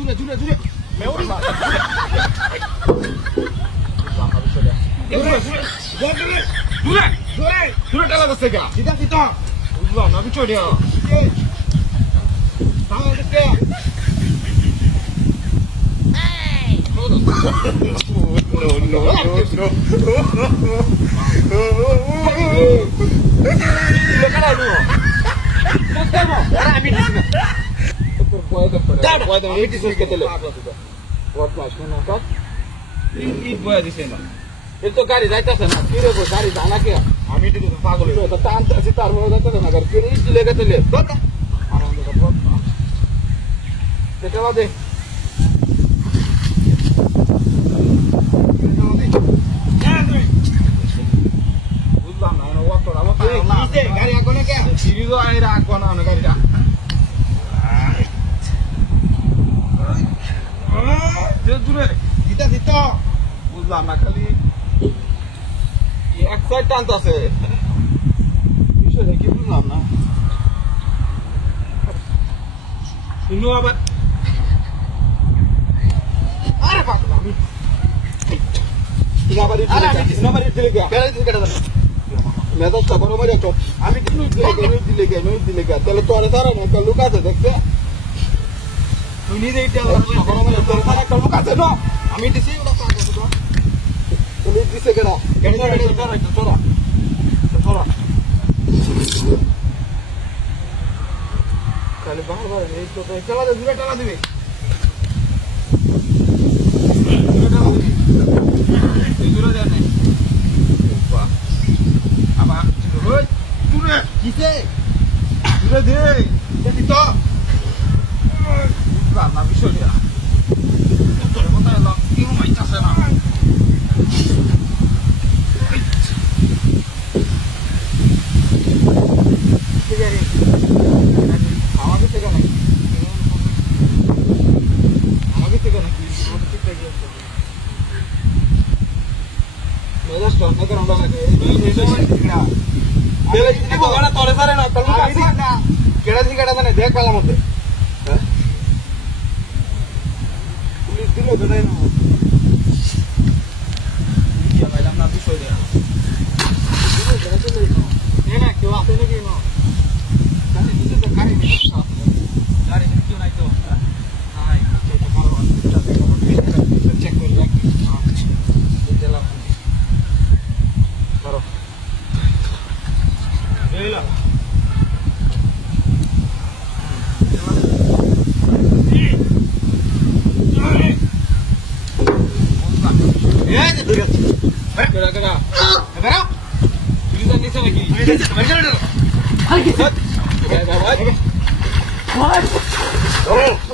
দূরে দূরে দূরে মেউরি দূরে দূরে টালা দছে গা সিধা সিধা বুঝলাম না বিচো দিয়া তাও দেখতে গাড়ি যাইতেছে না কি রে গাড়ি জানা কে আমি পাগল টানতেছি তারপরে যাইতেছে না গাড়ি ইট লেগে চলে দেখে দে বুঝলাম না অতটা গাড়ি আঁকো না কে সিরিজও আইরা আঁকবো না গাড়িটা দূরে দিতা দিতা বুঝলাম না খালি এক সাইড টানতেছে বিষয়টা কি বুঝলাম না শুনো আবার আরে পাগল আমি মেজাজটা গরম হয়ে যাচ্ছ আমি দিলে গে তাহলে তোর তারা না একটা লোক আছে দেখতে তুই নিজেই গরম হয়ে যাচ্ছ তারা একটা লোক আছে না আমি দিছি ওটা তুমি দিছে কেন চলা তাহলে বারবার এই তো চালা দূরে টালা দিবি দূরে যান আবার দূরে কিসে দূরে দে দেখি তো না বিষয়টা তোর কথা এলাম কেউ মাইতাছে না আমাকে থেকে নাকি আমাকে থেকে নাকি মেজাজটা অন্য কারণ লাগে তোরে সারে না কেড়া দিকে কেড়া জানে দেখ পালাম মধ্যে পুলিশ দিল তো নাই না পাইলাম না বিষয় দেয়া না কেউ আসে নাকি না গাড়ি কেউ নাই তো চেক করে রাখি করো What?